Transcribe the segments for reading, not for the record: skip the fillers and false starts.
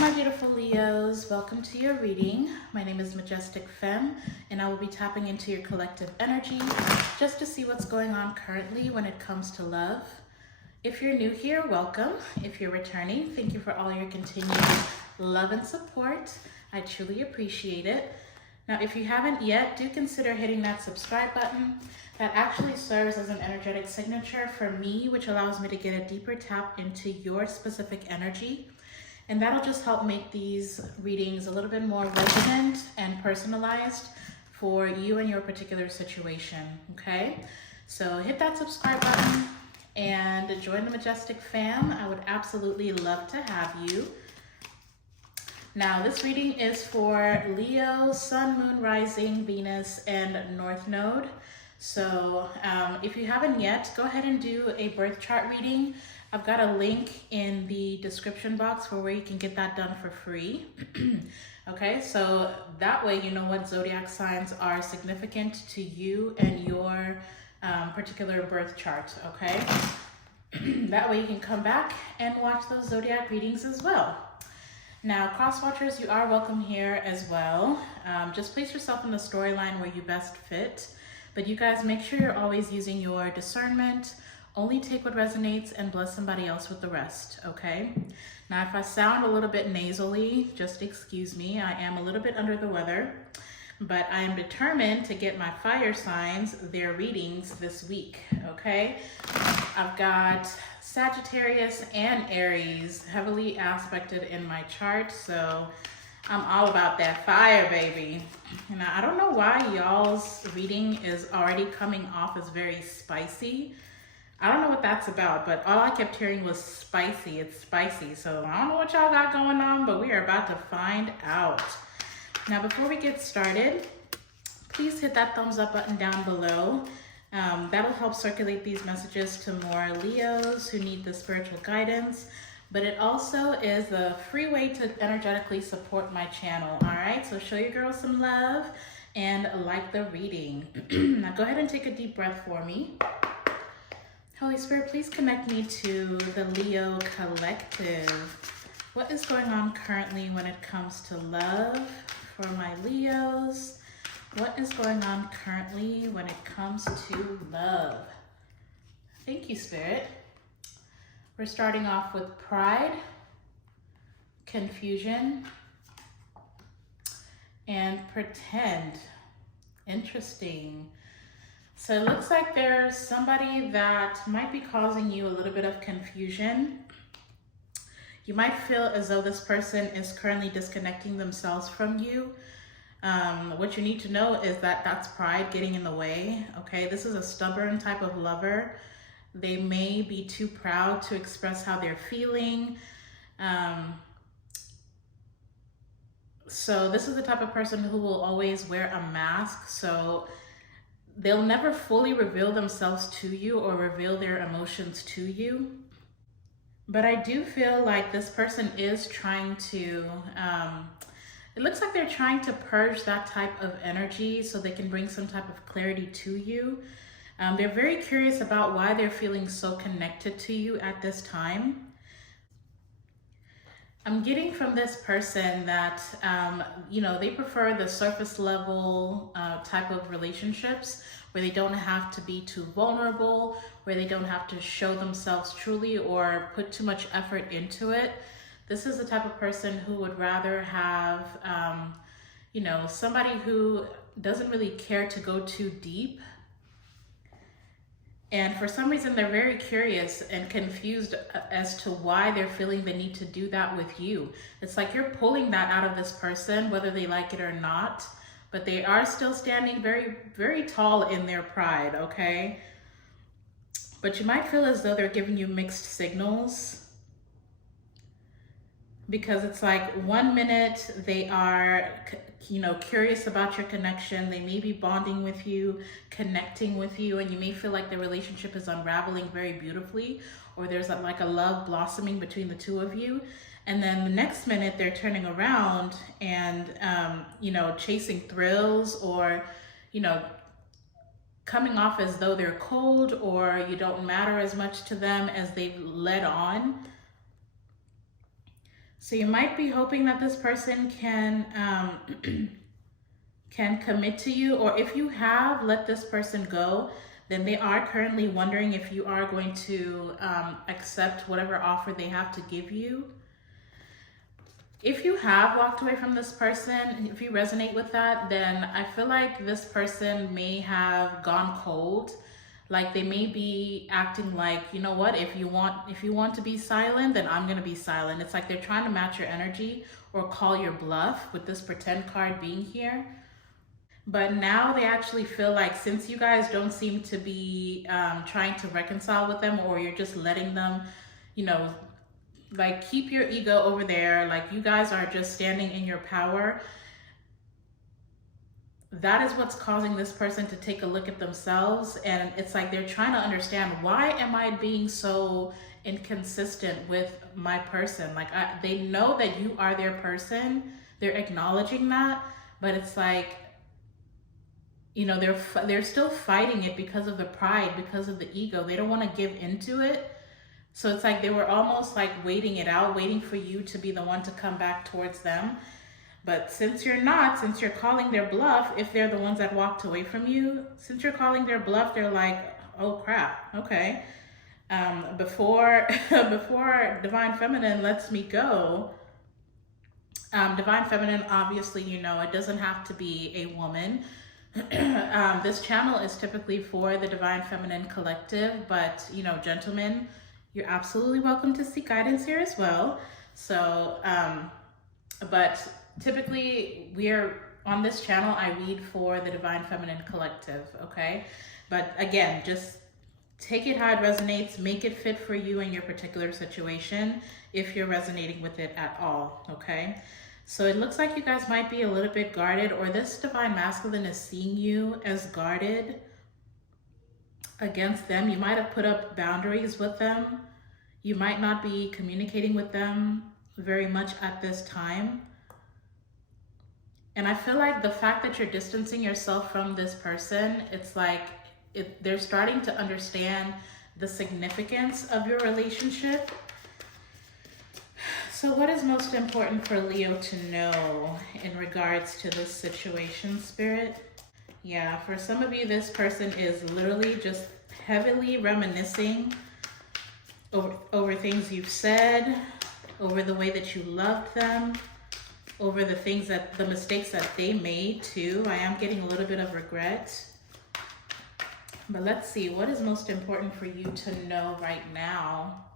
my beautiful Leos, welcome to your reading. My name is Majestic Femme, and I will be tapping into your collective energy just to see what's going on currently when it comes to love. If you're new here, welcome. If you're returning, thank you for all your continued love and support. I truly appreciate it. Now, if you haven't yet, do consider hitting that subscribe button. That actually serves as an energetic signature for me, which allows me to get a deeper tap into your specific energy. And that'll just help make these readings a little bit more resonant and personalized for you and your particular situation, okay? So hit that subscribe button and join the Majestic Fam. I would absolutely love to have you. Now, this reading is for Leo, Sun, Moon, Rising, Venus, and North Node. So if you haven't yet, go ahead and do a birth chart reading. I've got a link in the description box for where you can get that done for free. Okay, so that way you know what zodiac signs are significant to you and your particular birth chart, okay? That way you can come back and watch those zodiac readings as well. Now, cross watchers, you are welcome here as well. Just place yourself in the storyline where you best fit, but you guys make sure you're always using your discernment. Only take what resonates and bless somebody else with the rest, okay? Now, if I sound a little bit nasally, just excuse me. I am a little bit under the weather, but I am determined to get my fire signs their readings this week, okay? I've got Sagittarius and Aries heavily aspected in my chart, so I'm all about that fire, baby. Now, I don't know why y'all's reading is already coming off as very spicy. I don't know what that's about, but all I kept hearing was spicy. It's spicy. So I don't know what y'all got going on, but we are about to find out. Now, before we get started, please hit that thumbs up button down below. That'll help circulate these messages to more Leos who need the spiritual guidance. But it also is a free way to energetically support my channel. All right, so show your girl some love and like the reading. Now, go ahead and take a deep breath for me. Holy Spirit, please connect me to the Leo collective. What is going on currently when it comes to love for my Leos? What is going on currently when it comes to love? Thank you, Spirit. We're starting off with pride, confusion, and pretend. Interesting. So it looks like there's somebody that might be causing you a little bit of confusion. You might feel as though this person is currently disconnecting themselves from you. What you need to know is that that's pride getting in the way, okay? This is a stubborn type of lover. They may be too proud to express how they're feeling. So this is the type of person who will always wear a mask. So they'll never fully reveal themselves to you or reveal their emotions to you. But I do feel like this person is trying to, it looks like they're trying to purge that type of energy so they can bring some type of clarity to you. They're very curious about why they're feeling so connected to you at this time. I'm getting from this person that, they prefer the surface level type of relationships where they don't have to be too vulnerable, where they don't have to show themselves truly or put too much effort into it. This is the type of person who would rather have, somebody who doesn't really care to go too deep. And for some reason, they're very curious and confused as to why they're feeling the need to do that with you. It's like you're pulling that out of this person, whether they like it or not, but they are still standing very, very tall in their pride, okay? But you might feel as though they're giving you mixed signals, because it's like 1 minute they are, curious about your connection. They may be bonding with you, connecting with you, and you may feel like the relationship is unraveling very beautifully, or there's like a love blossoming between the two of you. And then the next minute they're turning around and, chasing thrills or, coming off as though they're cold or you don't matter as much to them as they've led on. So you might be hoping that this person can commit to you, or if you have let this person go, then they are currently wondering if you are going to accept whatever offer they have to give you. If you have walked away from this person, if you resonate with that, then I feel like this person may have gone cold. Like they may be acting like, you know what, if you want to be silent, then I'm gonna be silent. It's like they're trying to match your energy or call your bluff with this pretend card being here. But now they actually feel like, since you guys don't seem to be trying to reconcile with them, or you're just letting them, you know, like keep your ego over there, like you guys are just standing in your power, that is what's causing this person to take a look at themselves. And it's like they're trying to understand, why am I being so inconsistent with my person? Like they know that you are their person, they're acknowledging that, but it's like, you know, they're still fighting it because of the pride, because of the ego. They don't want to give into it. So it's like they were almost like waiting it out, waiting for you to be the one to come back towards them. But since you're not, since you're calling their bluff, if they're the ones that walked away from you, since you're calling their bluff, they're like, oh crap, okay. Before Divine Feminine lets me go, Divine Feminine, obviously, you know, it doesn't have to be a woman. This channel is typically for the Divine Feminine collective, but, you know, gentlemen, you're absolutely welcome to seek guidance here as well. So, but typically on this channel, I read for the Divine Feminine collective, okay? But again, just take it how it resonates, make it fit for you and your particular situation, if you're resonating with it at all, okay? So it looks like you guys might be a little bit guarded, or this Divine Masculine is seeing you as guarded against them. You might have put up boundaries with them. You might not be communicating with them very much at this time. And I feel like the fact that you're distancing yourself from this person, it's like they're starting to understand the significance of your relationship. So what is most important for Leo to know in regards to this situation, Spirit? Yeah, for some of you, this person is literally just heavily reminiscing over things you've said, over the way that you loved them, over the mistakes that they made too. I am getting a little bit of regret. But let's see, what is most important for you to know right now?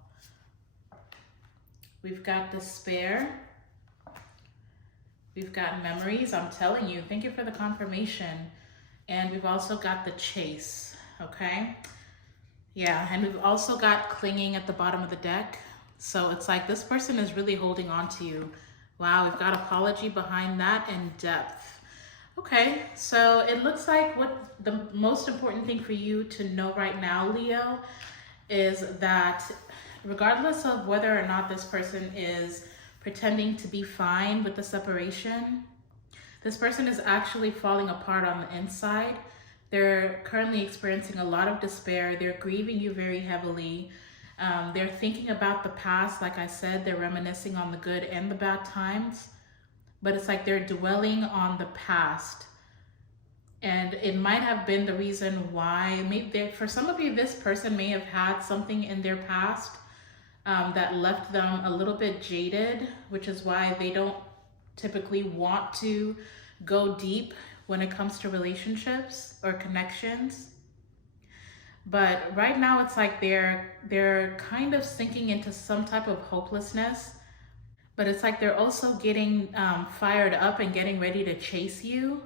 We've got despair. We've got memories. I'm telling you, thank you for the confirmation. And we've also got the chase, okay? Yeah, and we've also got clinging at the bottom of the deck. So it's like this person is really holding on to you. Wow, we've got apology behind that and depth. Okay, so it looks like what the most important thing for you to know right now, Leo, is that regardless of whether or not this person is pretending to be fine with the separation, this person is actually falling apart on the inside. They're currently experiencing a lot of despair. They're grieving you very heavily. They're thinking about the past. Like I said, they're reminiscing on the good and the bad times. But it's like they're dwelling on the past. And it might have been the reason why, maybe for some of you, this person may have had something in their past that left them a little bit jaded, which is why they don't typically want to go deep when it comes to relationships or connections. But right now it's like they're kind of sinking into some type of hopelessness, but it's like they're also getting fired up and getting ready to chase you.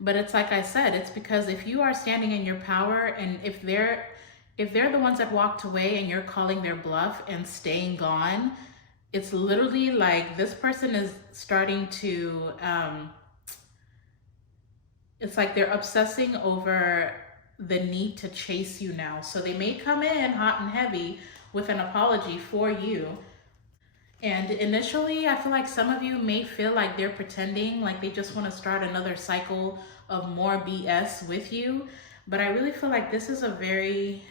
But it's like I said, it's because if you are standing in your power, and if they're the ones that walked away and you're calling their bluff and staying gone, it's literally like this person is starting to, it's like they're obsessing over the need to chase you now. So they may come in hot and heavy with an apology for you. And initially, I feel like some of you may feel like they're pretending, like they just want to start another cycle of more BS with you. But I really feel like this is a very,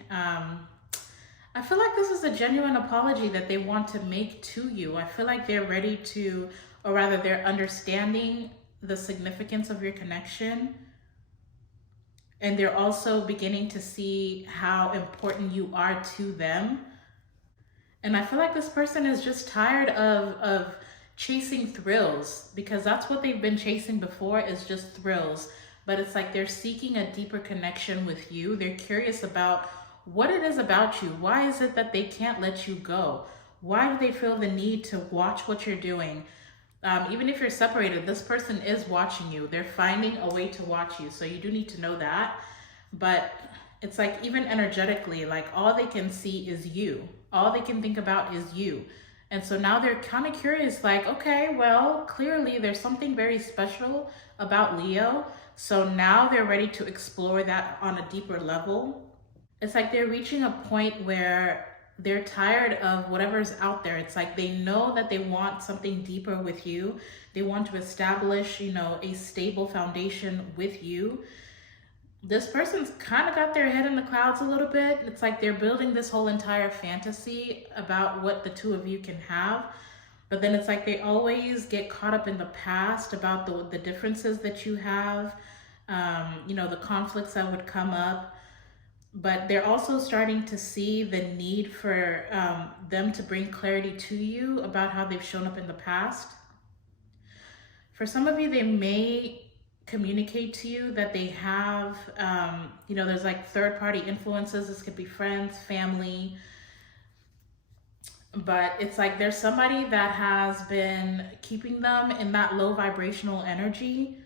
I feel like this is a genuine apology that they want to make to you. I feel like they're ready to, or rather they're understanding the significance of your connection. And they're also beginning to see how important you are to them. And I feel like this person is just tired of chasing thrills, because that's what they've been chasing before, is just thrills. But it's like they're seeking a deeper connection with you. They're curious about what it is about you. Why is it that they can't let you go? Why do they feel the need to watch what you're doing? Even if you're separated, this person is watching you. They're finding a way to watch you. So you do need to know that. But it's like, even energetically, like all they can see is you. All they can think about is you. And so now they're kind of curious, like, okay, well, clearly there's something very special about Leo. So now they're ready to explore that on a deeper level. It's like they're reaching a point where they're tired of whatever's out there. It's like they know that they want something deeper with you. They want to establish, you know, a stable foundation with you. This person's kind of got their head in the clouds a little bit. It's like they're building this whole entire fantasy about what the two of you can have. But then it's like they always get caught up in the past about the differences that you have, you know, the conflicts that would come up. But they're also starting to see the need for them to bring clarity to you about how they've shown up in the past. For some of you, they may communicate to you that they have, you know, there's like third-party influences. This could be friends, family. But it's like there's somebody that has been keeping them in that low vibrational energy.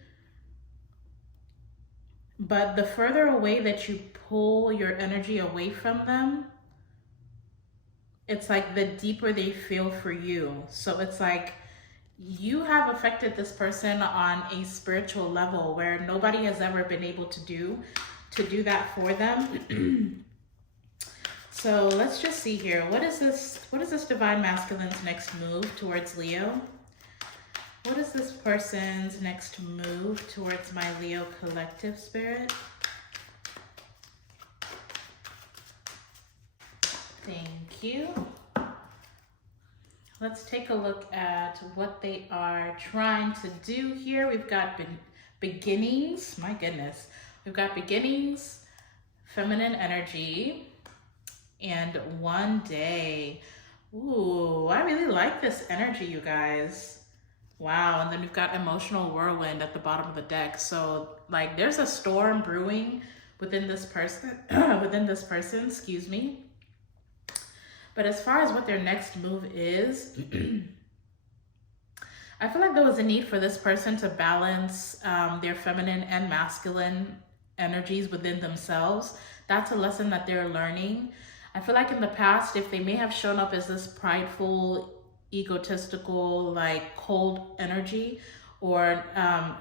But the further away that you pull your energy away from them, it's like the deeper they feel for you. So it's like you have affected this person on a spiritual level where nobody has ever been able to do that for them. So let's just see here. What is this divine masculine's next move towards Leo? What is this person's next move towards my Leo collective, Spirit? Thank you. Let's take a look at what they are trying to do here. We've got beginnings. My goodness. We've got beginnings, feminine energy, and one day. Ooh, I really like this energy, you guys. Wow, and then we've got emotional whirlwind at the bottom of the deck. So like there's a storm brewing within this person, excuse me. But as far as what their next move is, I feel like there was a need for this person to balance their feminine and masculine energies within themselves. That's a lesson that they're learning. I feel like in the past, if they may have shown up as this prideful, egotistical, like cold energy, or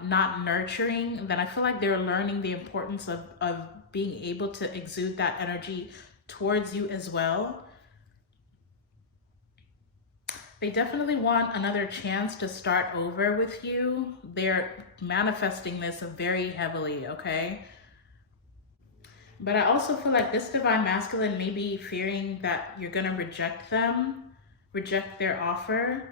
not nurturing, then I feel like they're learning the importance of being able to exude that energy towards you as well. They definitely want another chance to start over with you. They're manifesting this very heavily, okay? But I also feel like this divine masculine may be fearing that you're gonna reject them, reject their offer.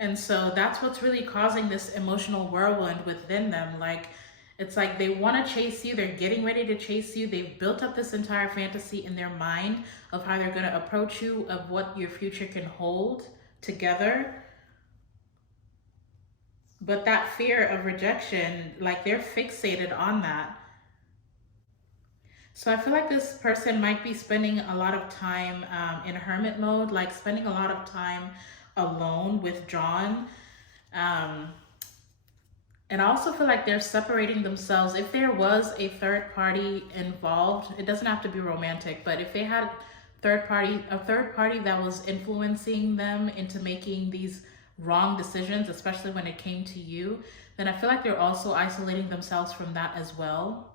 And so that's what's really causing this emotional whirlwind within them. Like, it's like they want to chase you. They're getting ready to chase you. They've built up this entire fantasy in their mind of how they're going to approach you, of what your future can hold together. But that fear of rejection, like they're fixated on that. So I feel like this person might be spending a lot of time in hermit mode, like spending a lot of time alone, withdrawn. And I also feel like they're separating themselves. If there was a third party involved, it doesn't have to be romantic, but if they had a third party that was influencing them into making these wrong decisions, especially when it came to you, then I feel like they're also isolating themselves from that as well.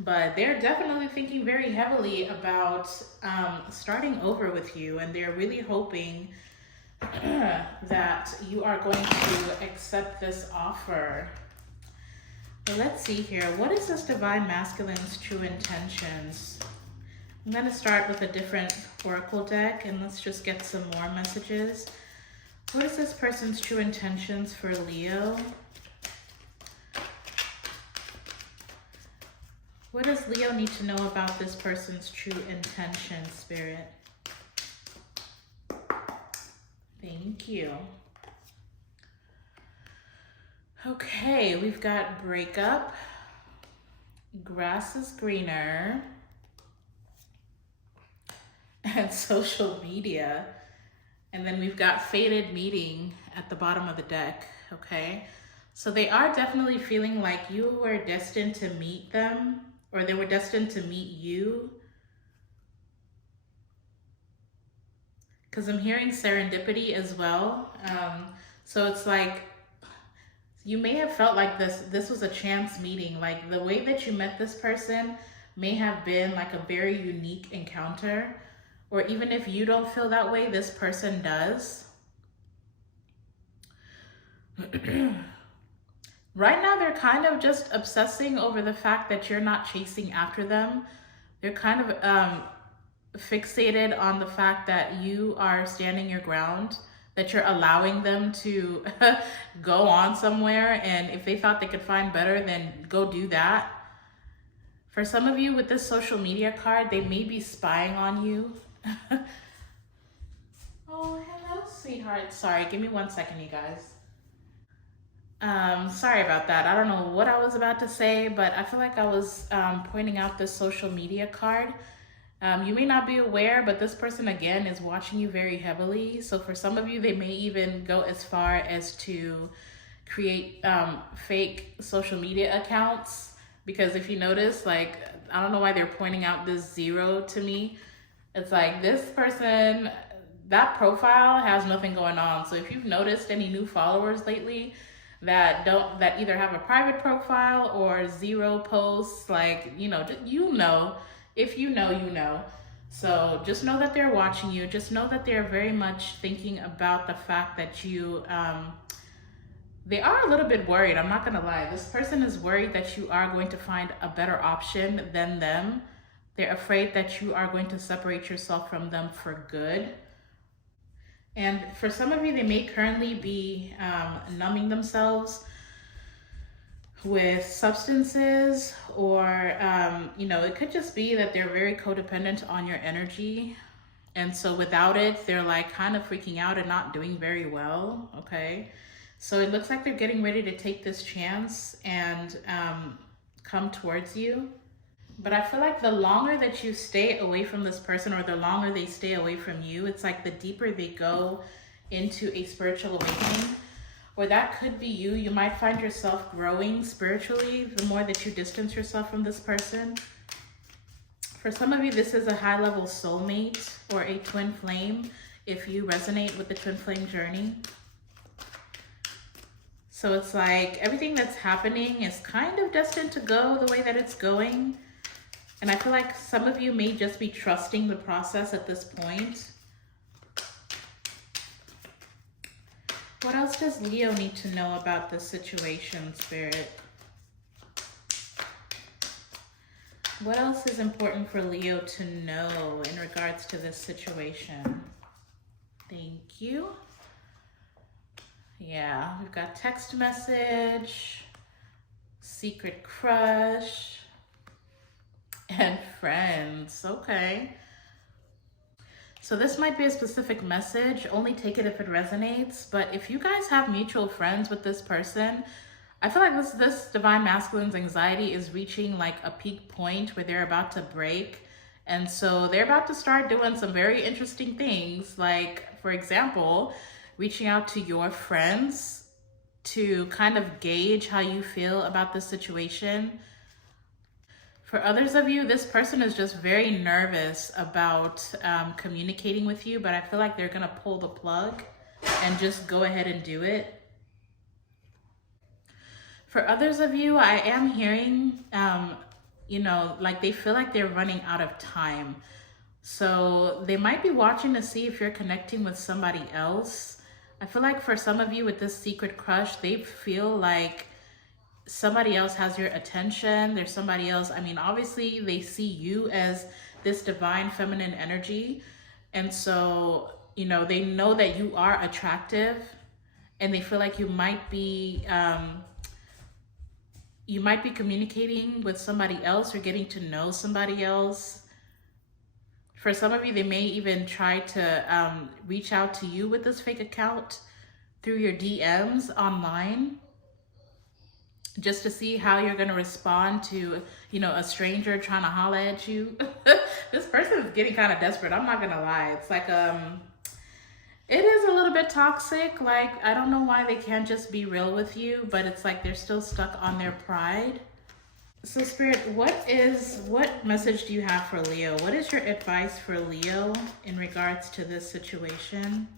But they're definitely thinking very heavily about starting over with you, and they're really hoping that you are going to accept this offer. So let's see here. What is this divine masculine's true intentions? I'm going to start with a different oracle deck and let's just get some more messages. What is this person's true intentions for Leo? What does Leo need to know about this person's true intention, Spirit? Thank you. Okay, we've got breakup, grass is greener, and social media. And then we've got fated meeting at the bottom of the deck, okay? So they are definitely feeling like you were destined to meet them, or they were destined to meet you. Because I'm hearing serendipity as well. So it's like, you may have felt like this was a chance meeting. Like the way that you met this person may have been like a very unique encounter. Or even if you don't feel that way, this person does. Right now, they're kind of just obsessing over the fact that you're not chasing after them. They're kind of fixated on the fact that you are standing your ground, that you're allowing them to go on somewhere. And if they thought they could find better, then go do that. For some of you with this social media card, they may be spying on you. Oh, hello, sweetheart. Sorry, give me 1 second, you guys. Sorry about that. I don't know what I was about to say, but I feel like I was pointing out this social media card. You may not be aware, but this person, again, is watching you very heavily. So for some of you, they may even go as far as to create fake social media accounts. Because if you notice, like, I don't know why they're pointing out this 0 to me. It's like this person, that profile has nothing going on. So if you've noticed any new followers lately that either have a private profile or 0 posts, like, if you know, you know. So just know that they're watching you. Just know that they're very much thinking about the fact that you, they are a little bit worried. I'm not gonna lie. This person is worried that you are going to find a better option than them. They're afraid that you are going to separate yourself from them for good. And for some of you, they may currently be numbing themselves with substances, or, it could just be that they're very codependent on your energy. And so without it, they're like kind of freaking out and not doing very well, okay? So it looks like they're getting ready to take this chance and come towards you. But I feel like the longer that you stay away from this person, or the longer they stay away from you, it's like the deeper they go into a spiritual awakening. Or that could be you. You might find yourself growing spiritually the more that you distance yourself from this person. For some of you, this is a high-level soulmate or a twin flame, if you resonate with the twin flame journey. So it's like everything that's happening is kind of destined to go the way that it's going. And I feel like some of you may just be trusting the process at this point. What else does Leo need to know about this situation, Spirit? What else is important for Leo to know in regards to this situation? Thank you. Yeah, we've got text message, secret crush, and friends. Okay. So this might be a specific message. Only take it if it resonates. But if you guys have mutual friends with this person, I feel like this divine masculine's anxiety is reaching like a peak point where they're about to break. And so they're about to start doing some very interesting things. Like, for example, reaching out to your friends to kind of gauge how you feel about this situation. For others of you, this person is just very nervous about communicating with you, but I feel like they're gonna pull the plug and just go ahead and do it. For others of you, I am hearing, like they feel like they're running out of time. So they might be watching to see if you're connecting with somebody else. I feel like for some of you with this secret crush, they feel like somebody else has your attention. There's somebody else. I mean, obviously they see you as this divine feminine energy. And so, you know, they know that you are attractive, and they feel like you might be communicating with somebody else or getting to know somebody else. For some of you, they may even try to reach out to you with this fake account through your DMs online, just to see how you're going to respond to, you know, a stranger trying to holler at you. This person is getting kind of desperate. I'm not going to lie. It's like, it is a little bit toxic. Like, I don't know why they can't just be real with you, but it's like they're still stuck on their pride. So Spirit, what message do you have for Leo? What is your advice for Leo in regards to this situation?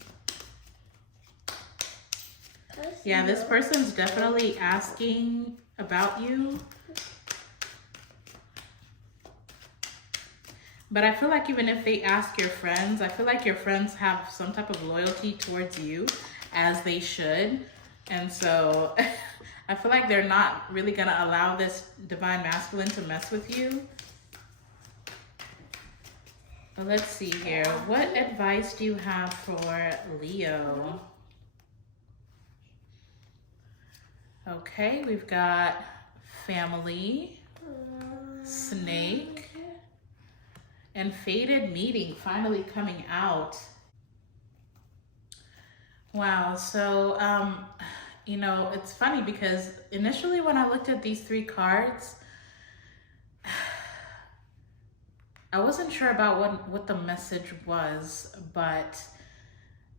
Yeah, this person's definitely asking about you. But I feel like even if they ask your friends, I feel like your friends have some type of loyalty towards you, as they should. And so I feel like they're not really going to allow this divine masculine to mess with you. But let's see here. What advice do you have for Leo? Okay, we've got family, snake, and fated meeting finally coming out. Wow, so, you know, it's funny because initially when I looked at these three cards, I wasn't sure about what the message was, but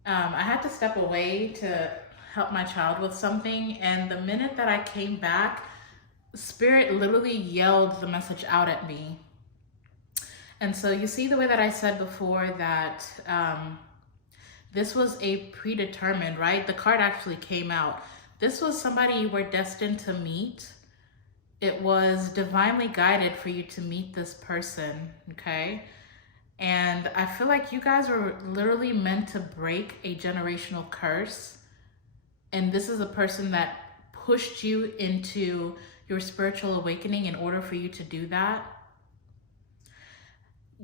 I had to step away to help my child with something. And the minute that I came back, Spirit literally yelled the message out at me. And so you see the way that I said before that this was a predetermined, right? The card actually came out. This was somebody you were destined to meet. It was divinely guided for you to meet this person, okay? And I feel like you guys were literally meant to break a generational curse. And this is a person that pushed you into your spiritual awakening in order for you to do that.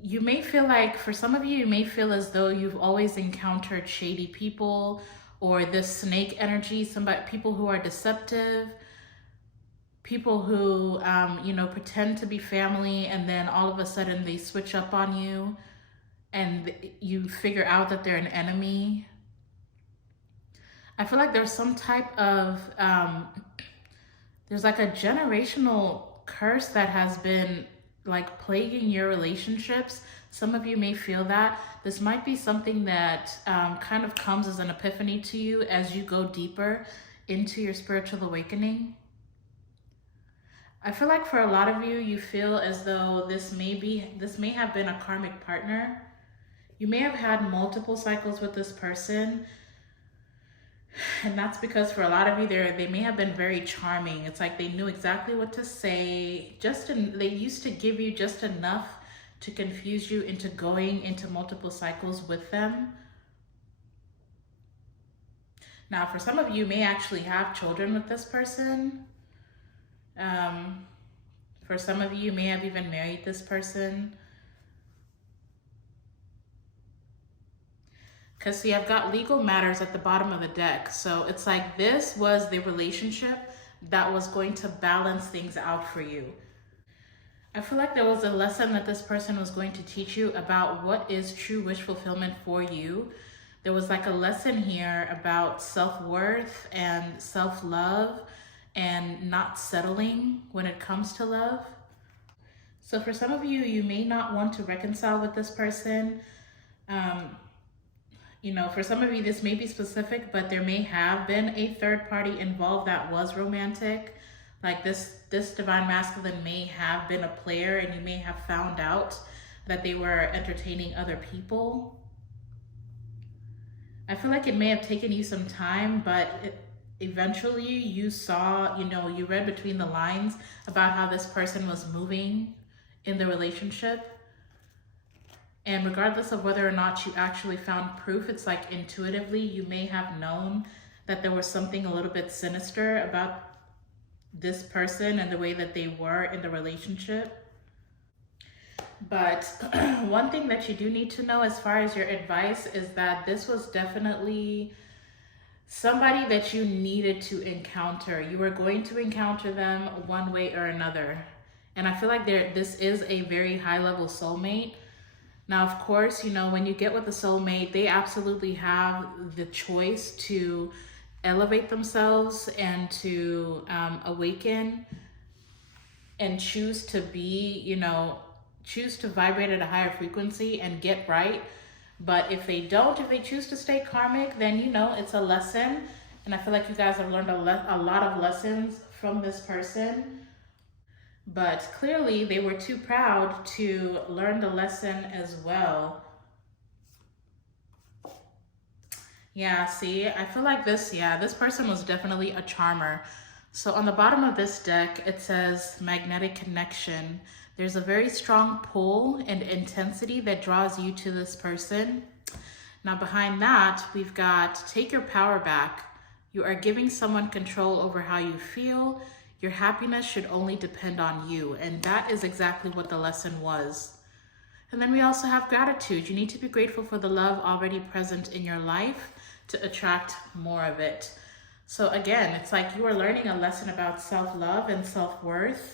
You may feel like, for some of you, you may feel as though you've always encountered shady people or this snake energy, people who are deceptive, people who, you know, pretend to be family, and then all of a sudden they switch up on you and you figure out that they're an enemy. I feel like there's some type of, there's like a generational curse that has been like plaguing your relationships. Some of you may feel that. This might be something that kind of comes as an epiphany to you as you go deeper into your spiritual awakening. I feel like for a lot of you, you feel as though this may have been a karmic partner. You may have had multiple cycles with this person. And that's because for a lot of you, they may have been very charming. It's like they knew exactly what to say. They used to give you just enough to confuse you into going into multiple cycles with them. Now, for some of you, may actually have children with this person. For some of you may have even married this person. Because see, I've got legal matters at the bottom of the deck. So it's like this was the relationship that was going to balance things out for you. I feel like there was a lesson that this person was going to teach you about what is true wish fulfillment for you. There was like a lesson here about self-worth and self-love and not settling when it comes to love. So for some of you, you may not want to reconcile with this person. You know, for some of you, this may be specific, but there may have been a third party involved that was romantic. Like this divine masculine may have been a player, and you may have found out that they were entertaining other people. I feel like it may have taken you some time, but eventually you saw, you know, you read between the lines about how this person was moving in the relationship. And regardless of whether or not you actually found proof, it's like intuitively you may have known that there was something a little bit sinister about this person and the way that they were in the relationship. But one thing that you do need to know as far as your advice is that this was definitely somebody that you needed to encounter. You were going to encounter them one way or another. And I feel like this is a very high level soulmate. Now, of course, you know, when you get with a soulmate, they absolutely have the choice to elevate themselves and to awaken and choose to be, you know, choose to vibrate at a higher frequency and get right. But if they don't, if they choose to stay karmic, then, you know, it's a lesson. And I feel like you guys have learned a lot of lessons from this person. But clearly they were too proud to learn the lesson as well. Yeah, see, I feel like this person was definitely a charmer. So on the bottom of this deck, it says magnetic connection. There's a very strong pull and intensity that draws you to this person. Now behind that, we've got take your power back. You are giving someone control over how you feel. Your happiness should only depend on you. And that is exactly what the lesson was. And then we also have gratitude. You need to be grateful for the love already present in your life to attract more of it. So again, it's like you are learning a lesson about self-love and self-worth.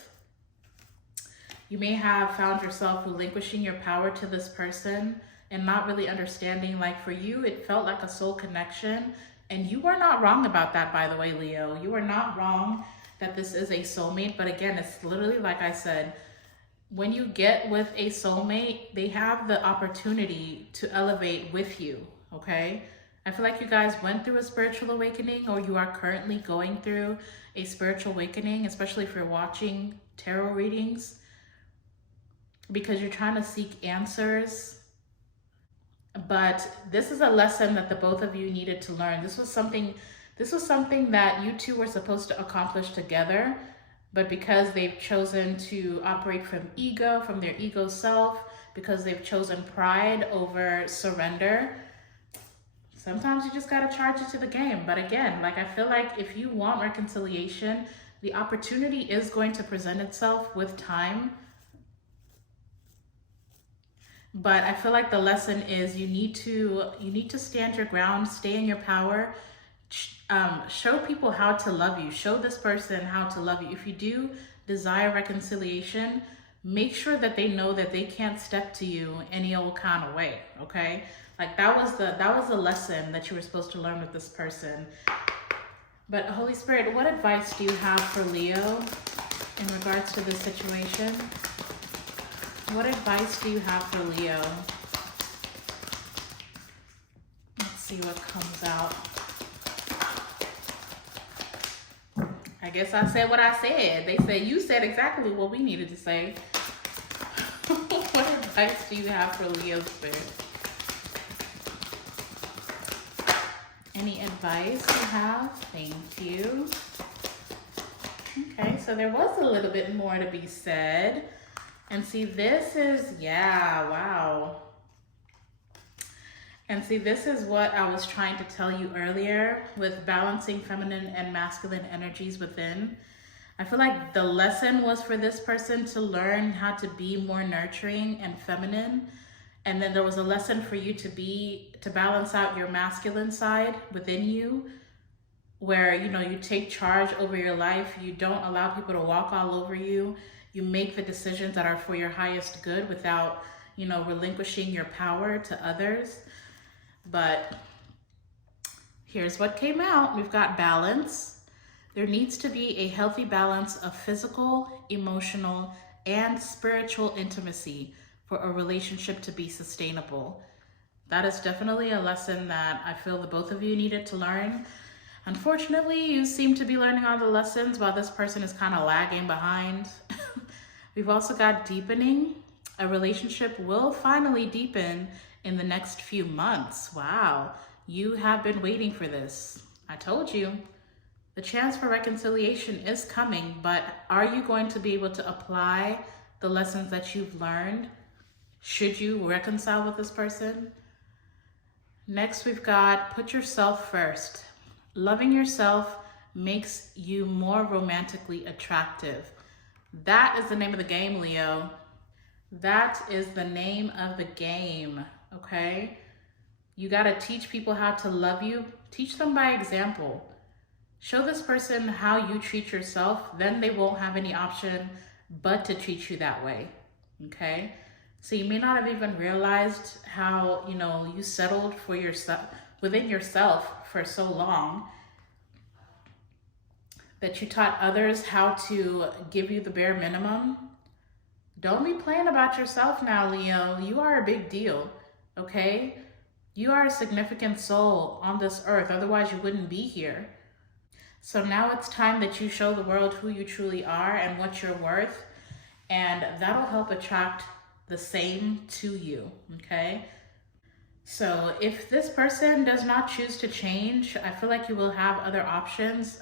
You may have found yourself relinquishing your power to this person and not really understanding, like for you, it felt like a soul connection. And you were not wrong about that, by the way, Leo. You are not wrong that this is a soulmate. But again, it's literally like I said, when you get with a soulmate, they have the opportunity to elevate with you, okay? I feel like you guys went through a spiritual awakening, or you are currently going through a spiritual awakening, especially if you're watching tarot readings, because you're trying to seek answers. But this is a lesson that the both of you needed to learn. This was something that you two were supposed to accomplish together, but because they've chosen to operate from their ego self, because they've chosen pride over surrender, sometimes you just gotta charge it to the game. But again, like I feel like if you want reconciliation, the opportunity is going to present itself with time. But I feel like the lesson is you need to stand your ground, stay in your power, show people how to love you, show this person how to love you. If you do desire reconciliation, make sure that they know that they can't step to you any old kind of way, okay? Like that was the lesson that you were supposed to learn with this person. But Holy Spirit, what advice do you have for Leo in regards to this situation? What advice do you have for Leo? Let's see what comes out. I guess I said what I said. They said you said exactly what we needed to say. What advice do you have for Leo, Spirit? Any advice you have? Thank you. Okay, so there was a little bit more to be said. And see, this is, yeah, wow. And see, this is what I was trying to tell you earlier with balancing feminine and masculine energies within. I feel like the lesson was for this person to learn how to be more nurturing and feminine. And then there was a lesson for you to balance out your masculine side within you, where, you know, you take charge over your life. You don't allow people to walk all over you. You make the decisions that are for your highest good without, you know, relinquishing your power to others. But here's what came out. We've got balance. There needs to be a healthy balance of physical, emotional, and spiritual intimacy for a relationship to be sustainable. That is definitely a lesson that I feel the both of you needed to learn. Unfortunately, you seem to be learning all the lessons while this person is kind of lagging behind. We've also got deepening. A relationship will finally deepen in the next few months. Wow, you have been waiting for this. I told you. The chance for reconciliation is coming, but are you going to be able to apply the lessons that you've learned should you reconcile with this person? Next, we've got put yourself first. Loving yourself makes you more romantically attractive. That is the name of the game, Leo. That is the name of the game, okay? You gotta teach people how to love you. Teach them by example. Show this person how you treat yourself, then they won't have any option but to treat you that way, okay? So you may not have even realized how, you settled for yourself, within yourself for so long, that you taught others how to give you the bare minimum. Don't be playing about yourself now, Leo. You are a big deal, okay? You are a significant soul on this earth, otherwise you wouldn't be here. So now it's time that you show the world who you truly are and what you're worth, and that'll help attract the same to you, okay? So if this person does not choose to change, I feel like you will have other options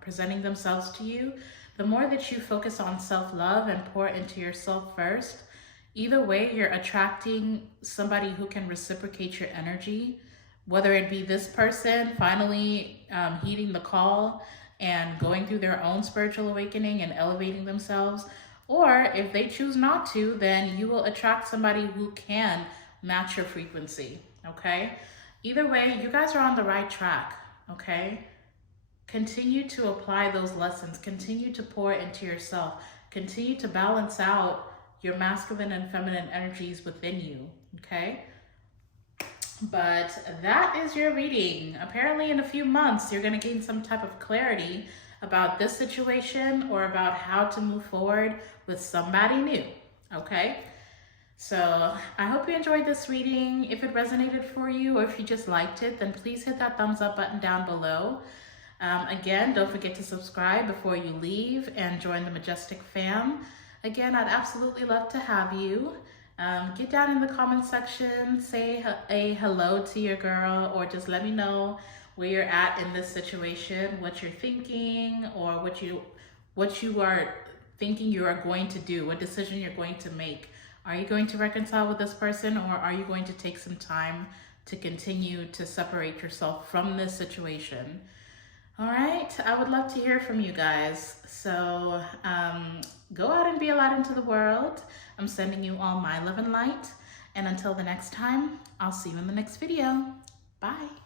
presenting themselves to you. The more that you focus on self-love and pour into yourself first, either way, you're attracting somebody who can reciprocate your energy, whether it be this person finally heeding the call and going through their own spiritual awakening and elevating themselves, or if they choose not to, then you will attract somebody who can match your frequency, okay? Either way, you guys are on the right track, okay? Continue to apply those lessons. Continue to pour into yourself. Continue to balance out your masculine and feminine energies within you, okay? But that is your reading. Apparently in a few months, you're going to gain some type of clarity about this situation or about how to move forward with somebody new, okay? So I hope you enjoyed this reading. If it resonated for you or if you just liked it, then please hit that thumbs up button down below. Again, don't forget to subscribe before you leave and join the Majestic fam. Again, I'd absolutely love to have you. Get down in the comment section, say a hello to your girl, or just let me know where you're at in this situation, what you're thinking, or what you are thinking you are going to do, what decision you're going to make. Are you going to reconcile with this person, or are you going to take some time to continue to separate yourself from this situation? All right, I would love to hear from you guys. So go out and be a light into the world. I'm sending you all my love and light. And until the next time, I'll see you in the next video. Bye.